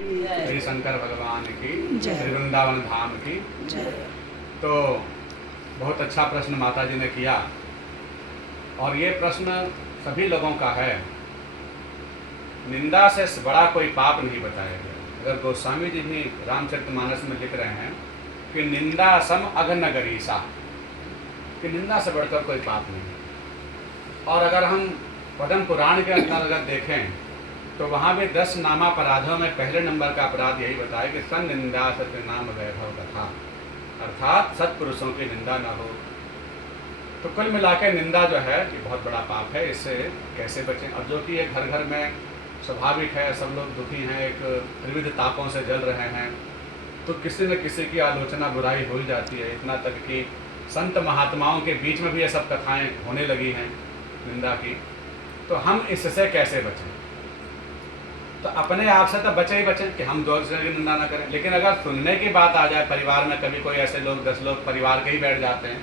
श्री शंकर भगवान की, श्री वृंदावन धाम की जय। तो बहुत अच्छा प्रश्न माता जी ने किया और ये प्रश्न सभी लोगों का है। निंदा से बड़ा कोई पाप नहीं बताया गया। अगर गोस्वामी जी भी रामचरितमानस में लिख रहे हैं कि निंदा सम अघन गरीसा, कि निंदा से बढ़कर कोई पाप नहीं। और अगर हम पद्म पुराण के अंदर अगर देखें तो वहाँ भी 10 नामापराधों में पहले नंबर का अपराध यही बताया कि सन निंदा सत्य नाम वैभव कथा, अर्थात सत्पुरुषों की निंदा न हो। तो कुल मिला के निंदा जो है ये बहुत बड़ा पाप है, इससे कैसे बचें। और जो कि ये घर घर में स्वाभाविक है, सब लोग दुखी हैं, एक त्रिविध तापों से जल रहे हैं, तो किसी न किसी की आलोचना बुराई हो ही जाती है। इतना तक कि संत महात्माओं के बीच में भी ये सब कथाएँ होने लगी हैं निंदा की। तो हम इससे कैसे बचें? तो अपने आप से तो बचे ही बचें कि हम दूसरे की निंदा ना करें। लेकिन अगर सुनने की बात आ जाए, परिवार में कभी कोई ऐसे लोग 10 लोग परिवार के ही बैठ जाते हैं,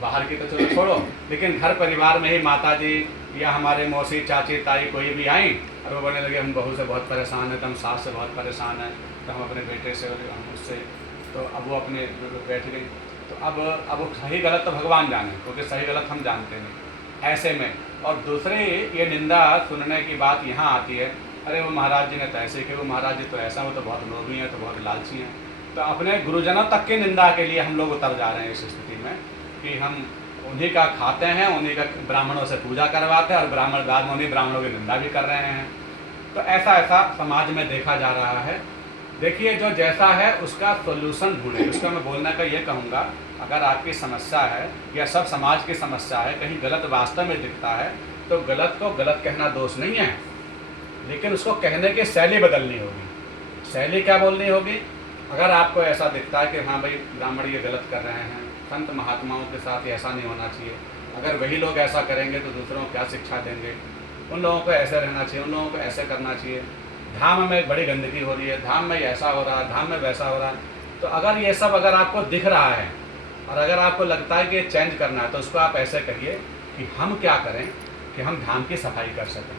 बाहर की तो चलो छोड़ो, लेकिन घर परिवार में ही माता जी या हमारे मौसी चाची ताई कोई भी आई और वो बोलने लगे हम बहू से बहुत परेशान है, तो हम सास से बहुत परेशान है, तो हम अपने बेटे से हम उससे, तो अब वो अपने बैठ गई। तो अब वो सही गलत तो भगवान जाने, क्योंकि सही गलत हम जानते नहीं ऐसे में। और दूसरे ये निंदा सुनने की बात यहाँ आती है, अरे वो महाराज जी ने तो ऐसे किया, वो महाराज जी तो ऐसा, वो तो बहुत लोभी हैं, तो बहुत लालची हैं। तो अपने गुरुजनों तक की निंदा के लिए हम लोग उतर जा रहे हैं इस स्थिति में कि हम उन्हीं का खाते हैं, उन्हीं का ब्राह्मणों से पूजा करवाते हैं और ब्राह्मण बाद में उन्हीं ब्राह्मणों की निंदा भी कर रहे हैं। तो ऐसा समाज में देखा जा रहा है। देखिए, जो जैसा है उसका सोल्यूशन ढूंढे। उसका मैं बोलने का ये कहूँगा, अगर आपकी समस्या है या सब समाज की समस्या है, कहीं गलत वास्तव में दिखता है, तो गलत को गलत कहना दोष नहीं है, लेकिन उसको कहने की शैली बदलनी होगी। शैली क्या बोलनी होगी? अगर आपको ऐसा दिखता है कि हाँ भाई ब्राह्मण ये गलत कर रहे हैं, संत महात्माओं के साथ ऐसा नहीं होना चाहिए, अगर वही लोग ऐसा करेंगे तो दूसरों को क्या शिक्षा देंगे, उन लोगों को ऐसे रहना चाहिए, उन लोगों को ऐसे करना चाहिए, धाम में बड़ी गंदगी हो रही है, धाम में ऐसा हो रहा है, धाम में वैसा हो रहा है। तो अगर ये सब अगर आपको दिख रहा है और अगर आपको लगता है कि ये चेंज करना है, तो उसको आप ऐसे कहिए कि हम क्या करें कि हम धाम की सफाई कर सकें।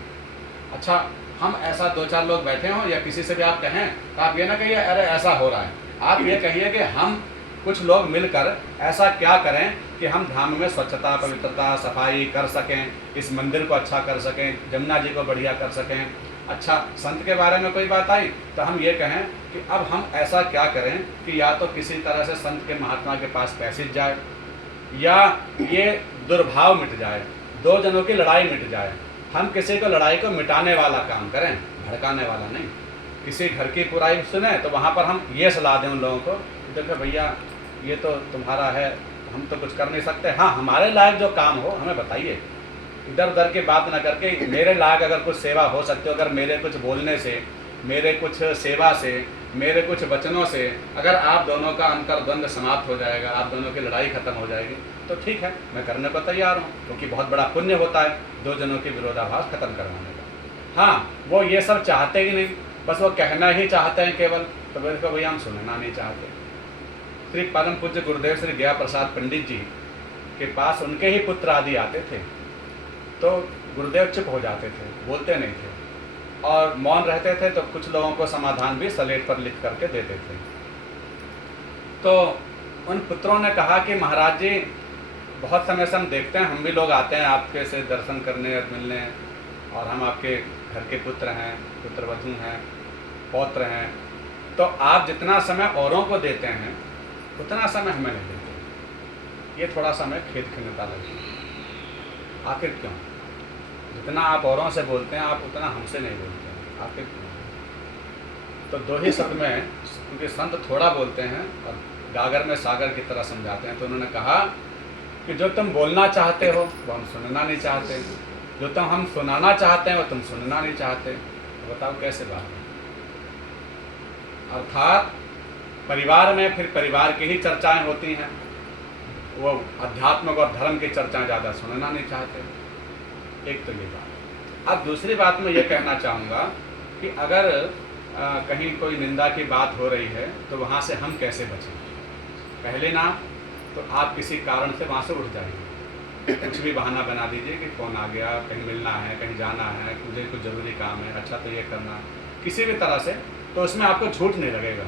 अच्छा, हम ऐसा 2-4 लोग बैठे हों या किसी से भी आप कहें तो आप ये ना कहिए अरे ऐसा हो रहा है, आप ये कहिए कि हम कुछ लोग मिलकर ऐसा क्या करें कि हम धाम में स्वच्छता, पवित्रता, सफाई कर सकें, इस मंदिर को अच्छा कर सकें, जमुना जी को बढ़िया कर सकें। अच्छा, संत के बारे में कोई बात आई तो हम ये कहें कि अब हम ऐसा क्या करें कि या तो किसी तरह से संत के महात्मा के पास पैसेज जाए, या ये दुर्भाव मिट जाए, 2 जनों की लड़ाई मिट जाए। हम किसी को लड़ाई को मिटाने वाला काम करें, भड़काने वाला नहीं। किसी घर की बुराई सुने तो वहाँ पर हम ये सलाह दें उन लोगों को, देखो भैया ये तो तुम्हारा है, हम तो कुछ कर नहीं सकते, हाँ हमारे लायक जो काम हो हमें बताइए। इधर उधर की बात ना करके मेरे लायक अगर कुछ सेवा हो सकती हो, अगर मेरे कुछ बोलने से, मेरे कुछ सेवा से, मेरे कुछ वचनों से अगर आप दोनों का अंतर्द्वंद समाप्त हो जाएगा, आप दोनों की लड़ाई खत्म हो जाएगी, तो ठीक है, मैं करने को तैयार हूँ, क्योंकि बहुत बड़ा पुण्य होता है 2 जनों के विरोधाभास खत्म करवाने का। हाँ, वो ये सब चाहते ही नहीं, बस वो कहना ही चाहते हैं केवल, तो बिल्कुल भैया हम सुनना नहीं चाहते। श्री परम पूज्य गुरुदेव श्री गया प्रसाद पंडित जी के पास उनके ही पुत्र आदि आते थे, तो गुरुदेव चुप हो जाते थे, बोलते नहीं थे और मौन रहते थे। तो कुछ लोगों को समाधान भी स्लेट पर लिख करके देते थे। तो उन पुत्रों ने कहा कि महाराज जी, बहुत समय से हम देखते हैं, हम भी लोग आते हैं आपके से दर्शन करने और मिलने, और हम आपके घर के पुत्र हैं, पुत्रवधू हैं, पौत्र हैं, तो आप जितना समय औरों को देते हैं उतना समय हमें नहीं देते। ये थोड़ा समय खेद खिन्नता लगती है। आखिर क्यों? जितना आप औरों से बोलते हैं आप उतना हमसे नहीं बोलते हैं, आखिर क्यों? तो 2 ही शब्द में, क्योंकि संत थोड़ा बोलते हैं और गागर में सागर की तरह समझाते हैं, तो उन्होंने कहा कि जो तुम बोलना चाहते हो वो हम सुनना नहीं चाहते, जो तुम हम सुनाना चाहते हैं वो तुम सुनना नहीं चाहते। तो बताओ कैसे बात है? अर्थात परिवार में फिर परिवार की ही चर्चाएं होती हैं, वो आध्यात्मिक और धर्म की चर्चाएं ज़्यादा सुनना नहीं चाहते। एक तो ये बात। अब दूसरी बात मैं ये कहना चाहूँगा कि अगर कहीं कोई निंदा की बात हो रही है तो वहाँ से हम कैसे बचें? पहले ना तो आप किसी कारण से वहाँ से उठ जाइए, कुछ भी बहाना बना दीजिए कि फ़ोन आ गया, कहीं मिलना है, कहीं जाना है, मुझे कुछ ज़रूरी काम है, अच्छा तो ये करना, किसी भी तरह से तो उसमें आपको झूठ नहीं लगेगा,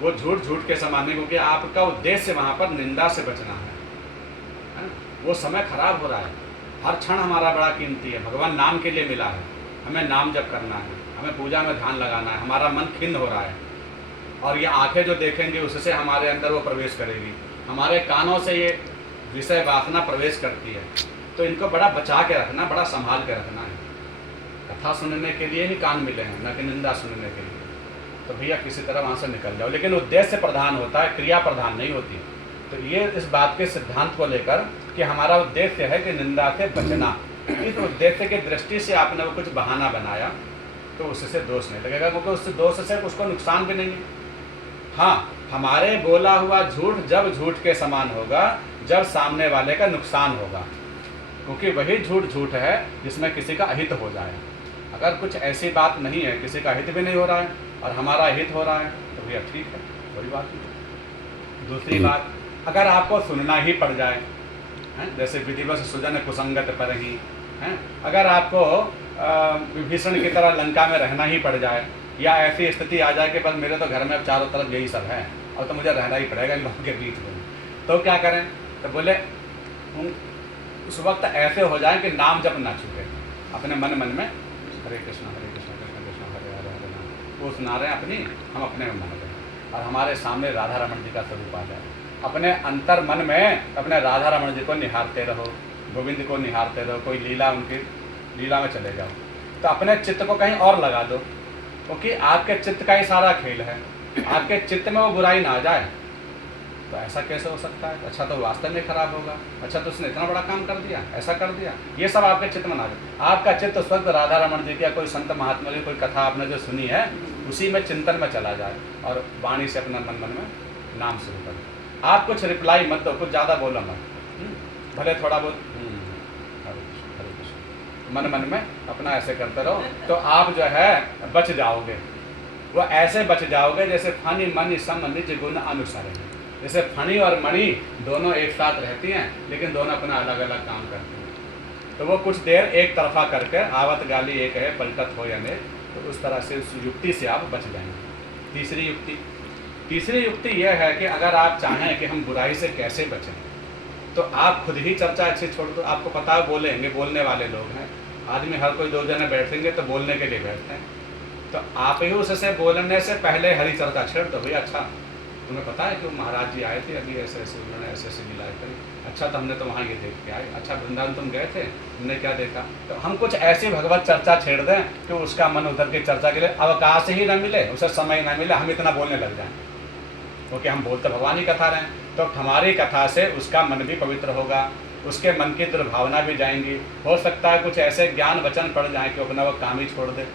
वो झूठ झूठ के समान नहीं, क्योंकि आपका उद्देश्य वहाँ पर निंदा से बचना है ना? वो समय खराब हो रहा है, हर क्षण हमारा बड़ा कीमती है, भगवान नाम के लिए मिला है, हमें नाम जप करना है, हमें पूजा में ध्यान लगाना है, हमारा मन खिन्न हो रहा है, और ये आंखें जो देखेंगी उससे हमारे अंदर वो प्रवेश करेगी, हमारे कानों से ये विषय वासना प्रवेश करती है, तो इनको बड़ा बचा के रखना, बड़ा संभाल के रखना है। कथा सुनने के लिए ही कान मिले हैं, न कि निंदा सुनने के लिए। तो भैया किसी तरह वहाँ से निकल जाओ, लेकिन उद्देश्य प्रधान होता है, क्रिया प्रधान नहीं होती। तो ये इस बात के सिद्धांत को लेकर कि हमारा उद्देश्य है कि निंदा से बचना, इस उद्देश्य की दृष्टि से आपने वो कुछ बहाना बनाया तो उससे दोष नहीं लगेगा, क्योंकि उससे दोष से उसको नुकसान भी नहीं है। हाँ, हमारे बोला हुआ झूठ जब झूठ के समान होगा जब सामने वाले का नुकसान होगा, क्योंकि वही झूठ झूठ है जिसमें किसी का अहित हो जाए। अगर कुछ ऐसी बात नहीं है, किसी का हित भी नहीं हो रहा है और हमारा हित हो रहा है, तो भैया ठीक है, कोई बात नहीं। दूसरी बात, अगर आपको सुनना ही पड़ जाए, हैं, जैसे विधिवत सुजन कुसंगत पर ही, हैं, अगर आपको विभीषण की तरह लंका में रहना ही पड़ जाए, या ऐसी स्थिति आ जाए कि बस मेरे तो घर में चारों तरफ यही सब है और तो मुझे रहना ही पड़ेगा इन लोगों के बीच में, तो क्या करें? तो बोले उस वक्त ऐसे हो जाए कि नाम जब ना छूटे, अपने मन मन में हरे कृष्ण कृष्ण कृष्ण हरे हरे हरे नाम वो सुना रहे हैं अपनी, हम अपने में मान रहे हैं, और हमारे सामने राधा रमन जी का स्वरूप आ जाए। अपने अंतर मन में अपने राधा रमन जी को निहारते रहो, गोविंद को निहारते रहो, कोई लीला उनकी लीला में चले जाओ, तो अपने चित्त को कहीं और लगा दो, क्योंकि आपके चित्त का ही सारा खेल है, आपके चित्त में वो बुराई ना आ जाए। तो ऐसा कैसे हो सकता है? अच्छा तो वास्तव में खराब होगा, अच्छा तो उसने इतना बड़ा काम कर दिया, ऐसा कर दिया, ये सब आपके चित्त में ना जाए। आपका चित्त उस वक्त राधा रमन जी की या कोई संत महात्मा की कोई कथा आपने जो सुनी है उसी में चिंतन में चला जाए, और वाणी से अपना मन मन में नाम शुरू कर। आप कुछ रिप्लाई मत दो, कुछ ज़्यादा बोलो मत, भले थोड़ा बहुत हरे कृष्ण मन मन में अपना ऐसे करते रहो, तो आप जो है बच जाओगे। वो ऐसे बच जाओगे जैसे फनी मनी सम निज गुण अनुसार है। जैसे फणी और मणि दोनों एक साथ रहती हैं, लेकिन दोनों अपना अलग अलग काम करती हैं। तो वो कुछ देर एक तरफा करके आवत गाली एक है पलटत हो या नहीं, तो उस तरह से उस युक्ति से आप बच जाएंगे। तीसरी युक्ति यह है कि अगर आप चाहें कि हम बुराई से कैसे बचें, तो आप खुद ही चर्चा अच्छी छोड़ दो। आपको पता है बोलेंगे, बोलने वाले लोग हैं, आदमी हर कोई दो जने बैठेंगे तो बोलने के लिए बैठते हैं, तो आप ही उससे बोलने से पहले हरी चर्चा छेड़ दो। भैया अच्छा तुम्हें पता है कि वो महाराज जी आए थे अभी, ऐसे ऐसे उन्होंने ऐसे ऐसे लीलाएं करी, अच्छा तो हमने तो वहाँ ये देख के आए, अच्छा वृंदावन तुम गए थे, तुमने क्या देखा? तो हम कुछ ऐसी भगवत चर्चा छेड़ दें कि उसका मन उधर की चर्चा के लिए अवकाश ही न मिले, उसे समय न मिले, हम इतना बोलने लग जाएं, क्योंकि हम बोलते भगवान ही कथा रहे हैं। तो हमारी कथा से उसका मन भी पवित्र होगा, उसके मन की दुर्भावना भी जाएंगी। हो सकता है कुछ ऐसे ज्ञान वचन पड़ जाएँ कि अपना वो काम ही छोड़ दे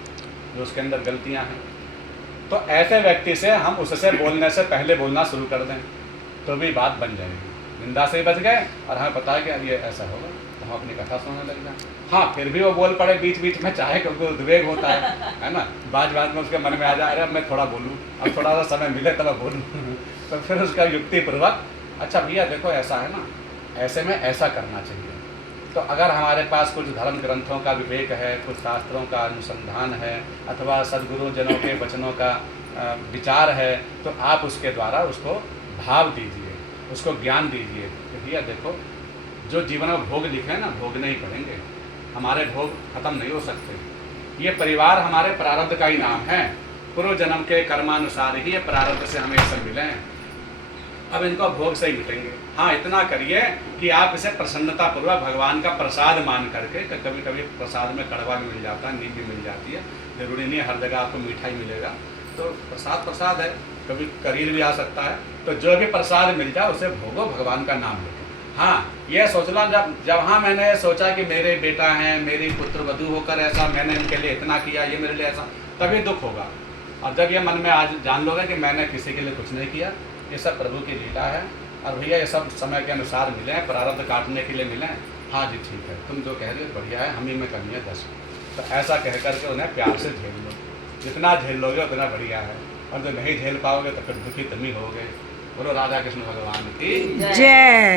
जो उसके अंदर गलतियाँ हैं। तो ऐसे व्यक्ति से हम उससे बोलने से पहले बोलना शुरू कर दें, तो भी बात बन जाएगी। निंदा से ही बच गए और हमें पता है कि अब ये ऐसा होगा, तो हम अपनी कथा सुनने लग जाएं। हाँ, फिर भी वो बोल पड़े बीच बीच में, चाहे क्योंकि उद्वेग होता है ना, बात में उसके मन में आ जाए, अरे अब मैं थोड़ा बोलूँ, अब थोड़ा सा समय मिले तब मैं बोलूँ तो फिर उसका युक्तिपूर्वक, अच्छा भैया देखो ऐसा है ना, ऐसे में ऐसा करना चाहिए। तो अगर हमारे पास कुछ धर्म ग्रंथों का विवेक है, कुछ शास्त्रों का अनुसंधान है, अथवा सद्गुरु जनों के वचनों का विचार है, तो आप उसके द्वारा उसको भाव दीजिए, उसको ज्ञान दीजिए कि भैया देखो जो जीवन में भोग लिखे हैं ना, भोगने ही पड़ेंगे, हमारे भोग खत्म नहीं हो सकते। ये परिवार हमारे प्रारब्ध का ही नाम है, पूर्व जन्म के कर्मानुसार ही ये प्रारब्ध से हमें सब मिले हैं, अब इनको भोग से ही मिटेंगे। हाँ, इतना करिए कि आप इसे प्रसन्नतापूर्वक भगवान का प्रसाद मान करके, कभी कभी प्रसाद में कड़वा भी मिल जाता है, नीम भी मिल जाती है, जरूरी नहीं हर जगह आपको मीठा ही मिलेगा, तो प्रसाद है, कभी करीर भी आ सकता है, तो जो भी प्रसाद मिल जाए उसे भोगो, भगवान का नाम लो। हाँ, यह सोचना जब हाँ मैंने सोचा कि मेरे बेटा हैं, मेरी पुत्र वधू होकर ऐसा मैंने इनके लिए इतना किया, ये मेरे लिए ऐसा, तभी दुख होगा। और जब ये मन में आज जान लोगे कि मैंने किसी के लिए कुछ नहीं किया, ये सब प्रभु की लीला है, और भैया ये सब समय के अनुसार मिले हैं, प्रारब्ध काटने के लिए मिले हैं, हाँ जी ठीक है, तुम जो कह रहे हो बढ़िया है, हम ही में कमी है 10। तो ऐसा कह करके उन्हें प्यार से झेल लो, जितना झेल लोगे उतना बढ़िया है, और जो नहीं झेल पाओगे तो फिर दुखी तुम ही होगे। बोलो राधा कृष्ण भगवान की जय।